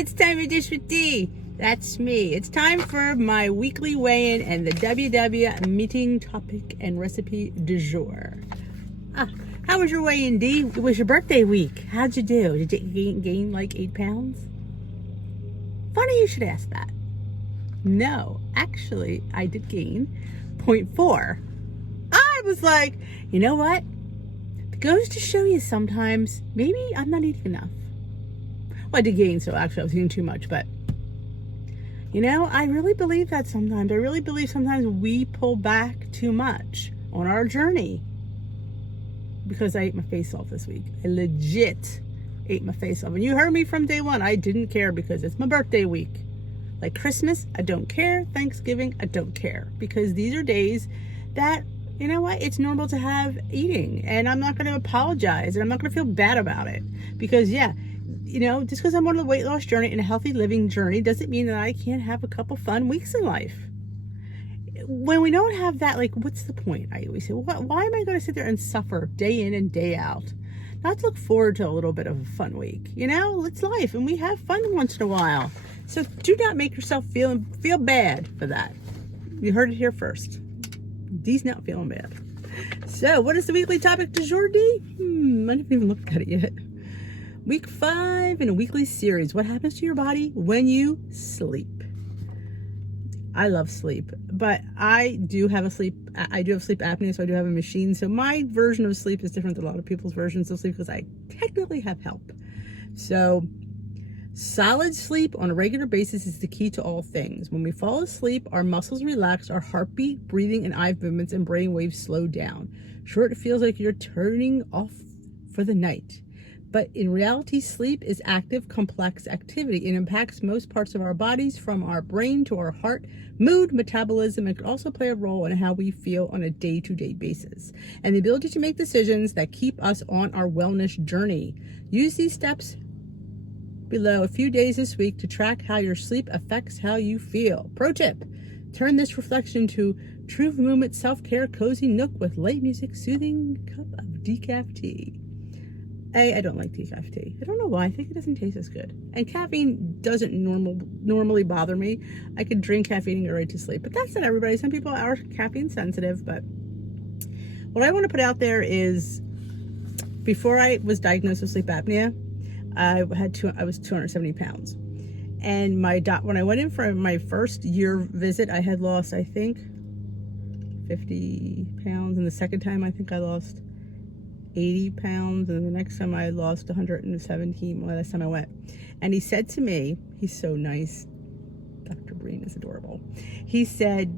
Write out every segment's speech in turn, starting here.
it's time for Dish with D. That's me. It's time for my weekly weigh-in and the WW meeting topic and recipe du jour. How was your weigh-in, D? It was your birthday week. How'd you do? Did you gain like 8 pounds? Funny you should ask that. No, actually, I did gain 0.4. I was like, you know what? It goes to show you sometimes, maybe I'm not eating enough. Well, I did gain, so actually I was eating too much, but you know, I really believe that sometimes. I really believe sometimes we pull back too much on our journey because I ate my face off this week. I legit ate my face off. And you heard me from day one. I didn't care because it's my birthday week. Like Christmas, I don't care. Thanksgiving, I don't care. Because these are days that, you know what, it's normal to have eating. And I'm not going to apologize. And I'm not going to feel bad about it. Because, yeah, you know, just because I'm on a weight loss journey and a healthy living journey doesn't mean that I can't have a couple fun weeks in life. When we don't have that, like, what's the point? I always say, why am I going to sit there and suffer day in and day out? Not to look forward to a little bit of a fun week. You know, it's life and we have fun once in a while. So do not make yourself feel bad for that. You heard it here first. D's not feeling bad. So what is the weekly topic du jour, D? I haven't even looked at it yet. Week 5 in a weekly series. What happens to your body when you sleep? I love sleep, but I do have sleep apnea, so I do have a machine. So my version of sleep is different than a lot of people's versions of sleep because I technically have help. So solid sleep on a regular basis is the key to all things. When we fall asleep, our muscles relax, our heartbeat, breathing, and eye movements and brain waves slow down. Sure, it feels like you're turning off for the night. But in reality, sleep is active, complex activity. It impacts most parts of our bodies, from our brain to our heart, mood, metabolism, and can also play a role in how we feel on a day-to-day basis. And the ability to make decisions that keep us on our wellness journey. Use these steps below a few days this week to track how your sleep affects how you feel. Pro tip, turn this reflection into true moment self-care cozy nook with light music, soothing cup of decaf tea. I don't like decaf tea. I don't know why. I think it doesn't taste as good. And caffeine doesn't normally bother me. I could drink caffeine and go right to sleep. But that's not everybody. Some people are caffeine sensitive. But what I want to put out there is, before I was diagnosed with sleep apnea, I was 270 pounds. And when I went in for my first year visit, I had lost, I think, 50 pounds. And the second time, I think I lost 80 pounds, and the next time I lost 117. Well, last time I went, and he said to me, he's so nice, Dr. Breen is adorable. He said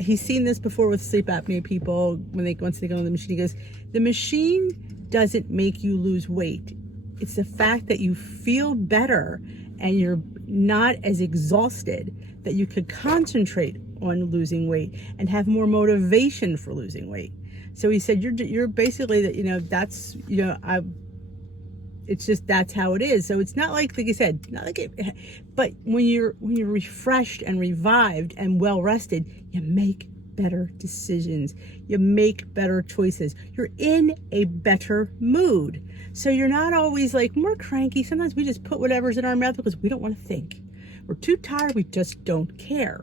he's seen this before with sleep apnea people once they go on the machine. He goes, the machine doesn't make you lose weight. It's the fact that you feel better and you're not as exhausted, that you could concentrate on losing weight and have more motivation for losing weight. So he said, you're basically that, you know, that's, you know, it's just, that's how it is. So it's not like I said, not like it, but when you're refreshed and revived and well rested, you make better decisions. You make better choices. You're in a better mood. So you're not always like, we're cranky. Sometimes we just put whatever's in our mouth because we don't want to think. We're too tired. We just don't care.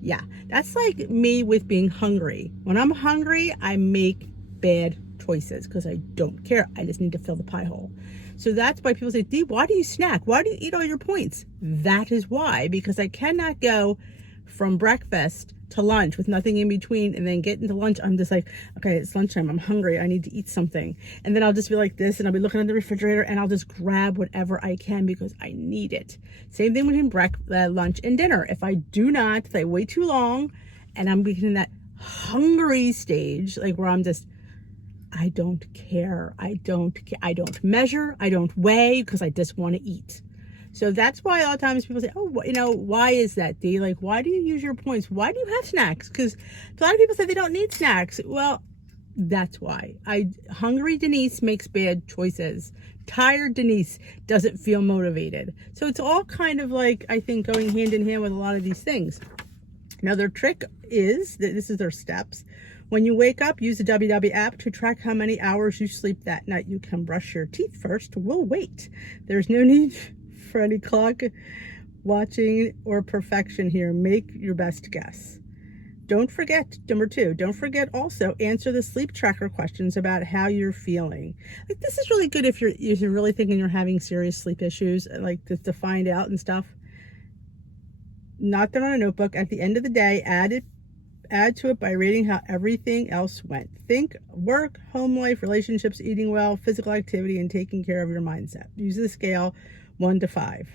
Yeah, that's like me with being hungry. When I'm hungry, I make bad choices because I don't care. I just need to fill the pie hole. So that's why people say, Dee, why do you snack? Why do you eat all your points? That is why, because I cannot go from breakfast to lunch with nothing in between and then get into lunch. I'm just like, okay, it's lunchtime. I'm hungry. I need to eat something. And then I'll just be like this, and I'll be looking in the refrigerator and I'll just grab whatever I can because I need it. Same thing between lunch and dinner. If I wait too long and I'm getting that hungry stage, like where I'm just, I don't care. I don't measure. I don't weigh because I just want to eat. So that's why a lot of times people say, oh, you know, why is that, Dee? Like, why do you use your points? Why do you have snacks? Because a lot of people say they don't need snacks. Well, that's why. Hungry Denise makes bad choices. Tired Denise doesn't feel motivated. So it's all kind of like, I think, going hand in hand with a lot of these things. Now, their trick is, this is their steps. When you wake up, use the WW app to track how many hours you sleep that night. You can brush your teeth first. We'll wait. There's no need for any clock watching or perfection here. Make your best guess. Don't forget, number 2, don't forget also answer the sleep tracker questions about how you're feeling. Like, this is really good if you're really thinking you're having serious sleep issues, like to find out and stuff. Not that on a notebook. At the end of the day, add to it by rating how everything else went. Think work, home life, relationships, eating well, physical activity, and taking care of your mindset. Use the scale 1 to 5.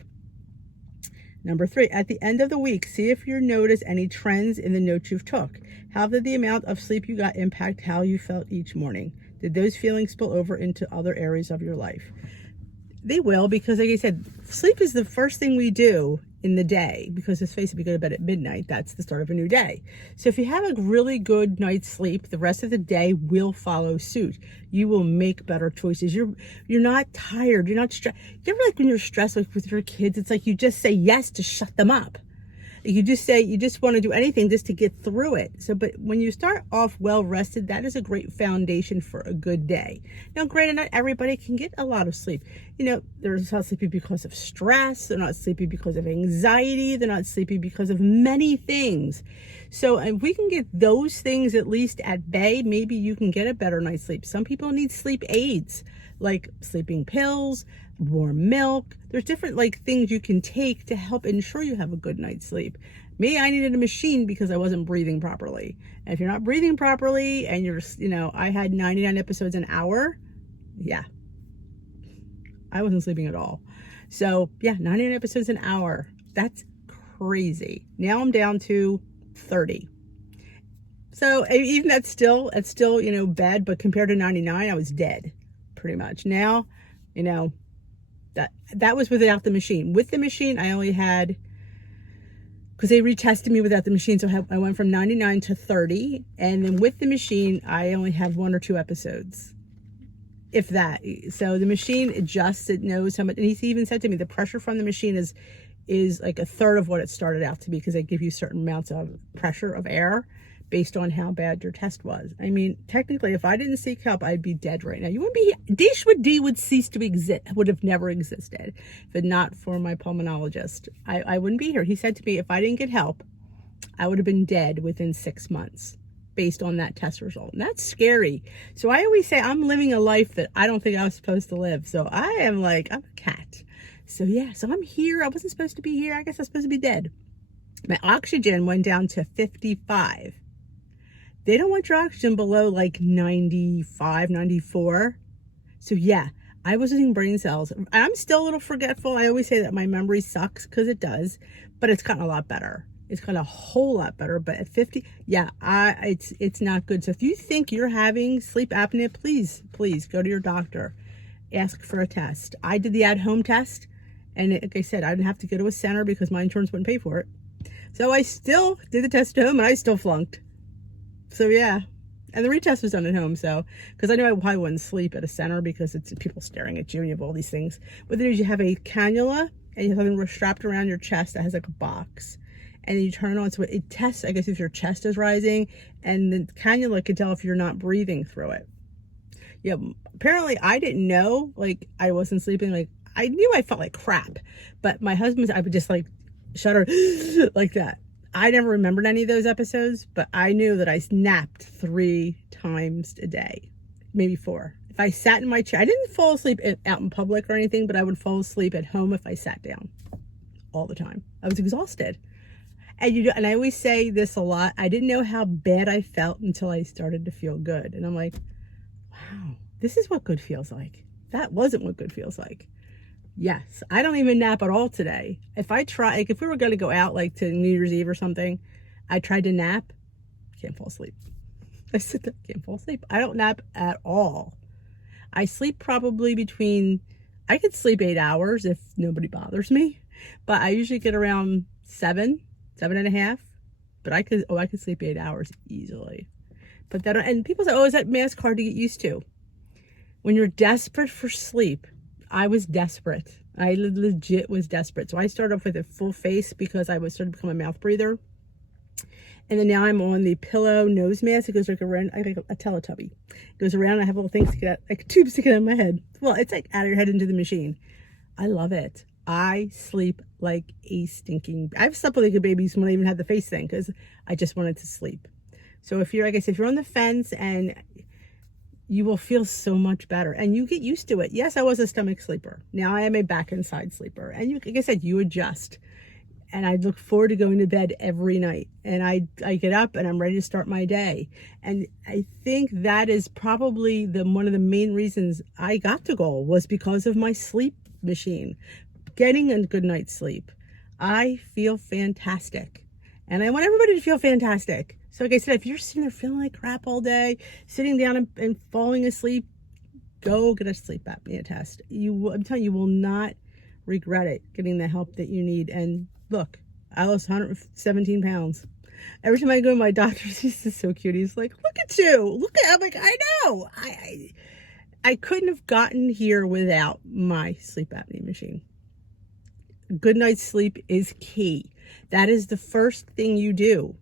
Number 3, at the end of the week, see if you notice any trends in the notes you've took. How did the amount of sleep you got impact how you felt each morning? Did those feelings spill over into other areas of your life? They will, because like I said, sleep is the first thing we do in the day, because let's face it, we go to bed at midnight. That's the start of a new day. So if you have a really good night's sleep, the rest of the day will follow suit. You will make better choices. You're not tired. You're not stressed. You ever, like, when you're stressed, like with your kids, it's like you just say yes to shut them up. You just want to do anything just to get through it. So, but when you start off well rested, that is a great foundation for a good day. Now, granted, not everybody can get a lot of sleep. You know, they're not sleepy because of stress. They're not sleepy because of anxiety. They're not sleepy because of many things. So if we can get those things at least at bay, maybe you can get a better night's sleep. Some people need sleep aids, like sleeping pills, warm milk. There's different things you can take to help ensure you have a good night's sleep. Me, I needed a machine because I wasn't breathing properly. And if you're not breathing properly and I had 99 episodes an hour, yeah, I wasn't sleeping at all. So yeah, 99 episodes an hour. That's crazy. Now I'm down to 30. So even it's still, bad, but compared to 99, I was dead pretty much. Now, that was without the machine. With the machine, I only had, because they retested me without the machine, so I went from 99 to 30, and then with the machine, I only have 1 or 2 episodes, if that. So the machine adjusts, it knows how much, and he even said to me, the pressure from the machine is like a third of what it started out to be, because they give you certain amounts of pressure of air based on how bad your test was. I mean, technically, if I didn't seek help, I'd be dead right now. You wouldn't be, D would cease to exist, would have never existed if not for my pulmonologist. I wouldn't be here. He said to me, if I didn't get help, I would have been dead within 6 months based on that test result. And that's scary. So I always say I'm living a life that I don't think I was supposed to live. So I am I'm a cat. So yeah, so I'm here. I wasn't supposed to be here. I guess I was supposed to be dead. My oxygen went down to 55. They don't want your oxygen below 95, 94. So yeah, I was losing brain cells. I'm still a little forgetful. I always say that my memory sucks, because it does, but it's gotten a lot better. It's gotten a whole lot better. But at 50, yeah, it's not good. So if you think you're having sleep apnea, please go to your doctor. Ask for a test. I did the at-home test, and like I said, I didn't have to go to a center because my insurance wouldn't pay for it. So I still did the test at home, and I still flunked. So yeah, and the retest was done at home. So, because I knew I probably wouldn't sleep at a center because it's people staring at you and you have all these things. What they do is you have a cannula and you have something strapped around your chest that has like a box, and then you turn it on. So it tests, I guess, if your chest is rising, and the cannula can tell if you're not breathing through it. Yeah, apparently I didn't know, I wasn't sleeping. I knew I felt like crap, but my husband, I would just shudder like that. I never remembered any of those episodes, but I knew that I napped 3 times a day, maybe 4. If I sat in my chair, I didn't fall asleep out in public or anything, but I would fall asleep at home if I sat down all the time. I was exhausted. And I always say this a lot. I didn't know how bad I felt until I started to feel good. And I'm like, wow, this is what good feels like. That wasn't what good feels like. Yes, I don't even nap at all today. If I try, if we were going to go out to New Year's Eve or something, I tried to nap, can't fall asleep. I sit there, can't fall asleep. I don't nap at all. I sleep probably I could sleep 8 hours if nobody bothers me, but I usually get around 7.5. But I could sleep 8 hours easily. But and people say, oh, is that mask hard to get used to? When you're desperate for sleep, I was desperate. I legit was desperate. So I started off with a full face because I was starting to become a mouth breather. And then now I'm on the pillow nose mask. It goes like around, like a Teletubby. It goes around. I have little things sticking out, like tubes sticking out of my head. Well, it's like out of your head into the machine. I love it. I sleep like a stinking. I've slept like a baby when I even had the face thing because I just wanted to sleep. So if you're, like I said, if you're on the fence, and you will feel so much better, and you get used to it. Yes, I was a stomach sleeper. Now I am a back and side sleeper, and you, like I said, you adjust. And I look forward to going to bed every night. And I get up and I'm ready to start my day. And I think that is probably one of the main reasons I got to goal, was because of my sleep machine. Getting a good night's sleep. I feel fantastic. And I want everybody to feel fantastic. So like I said, if you're sitting there feeling like crap all day, sitting down and falling asleep, go get a sleep apnea test. I'm telling you, you will not regret it, getting the help that you need. And look, I lost 117 pounds. Every time I go to my doctor, he's just so cute. He's like, look at you. Look at, I'm like, I know. I couldn't have gotten here without my sleep apnea machine. Good night's sleep is key. That is the first thing you do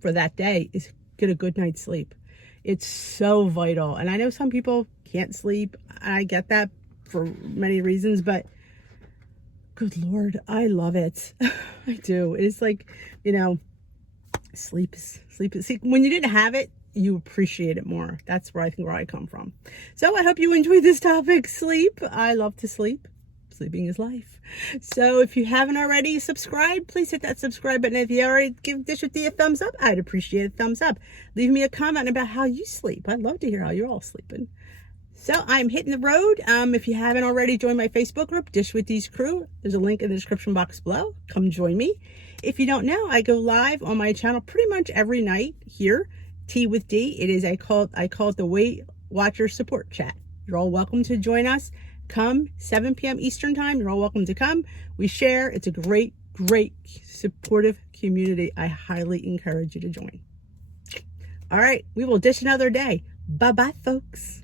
for that day, is get a good night's sleep. It's so vital. And I know some people can't sleep. I get that for many reasons, but good Lord, I love it. I do. It's like, you know, sleep is. See, when you didn't have it, you appreciate it more. That's where I come from. So I hope you enjoyed this topic, sleep. I love to sleep. Sleeping is life. So if you haven't already subscribed, please hit that subscribe button. If you already give Dish with D a thumbs up, I'd appreciate a thumbs up. Leave me a comment about how you sleep. I'd love to hear how you're all sleeping. So I'm hitting the road. If you haven't already joined my Facebook group, Dish with D's Crew, there's a link in the description box below. Come join me. If you don't know, I go live on my channel pretty much every night here, Tea with D. It is, I call it the Weight Watcher Support Chat. You're all welcome to join us. Come 7 p.m. Eastern time. You're all welcome to come. We share. It's a great, great supportive community. I highly encourage you to join. All right, we will dish another day. Bye-bye, folks.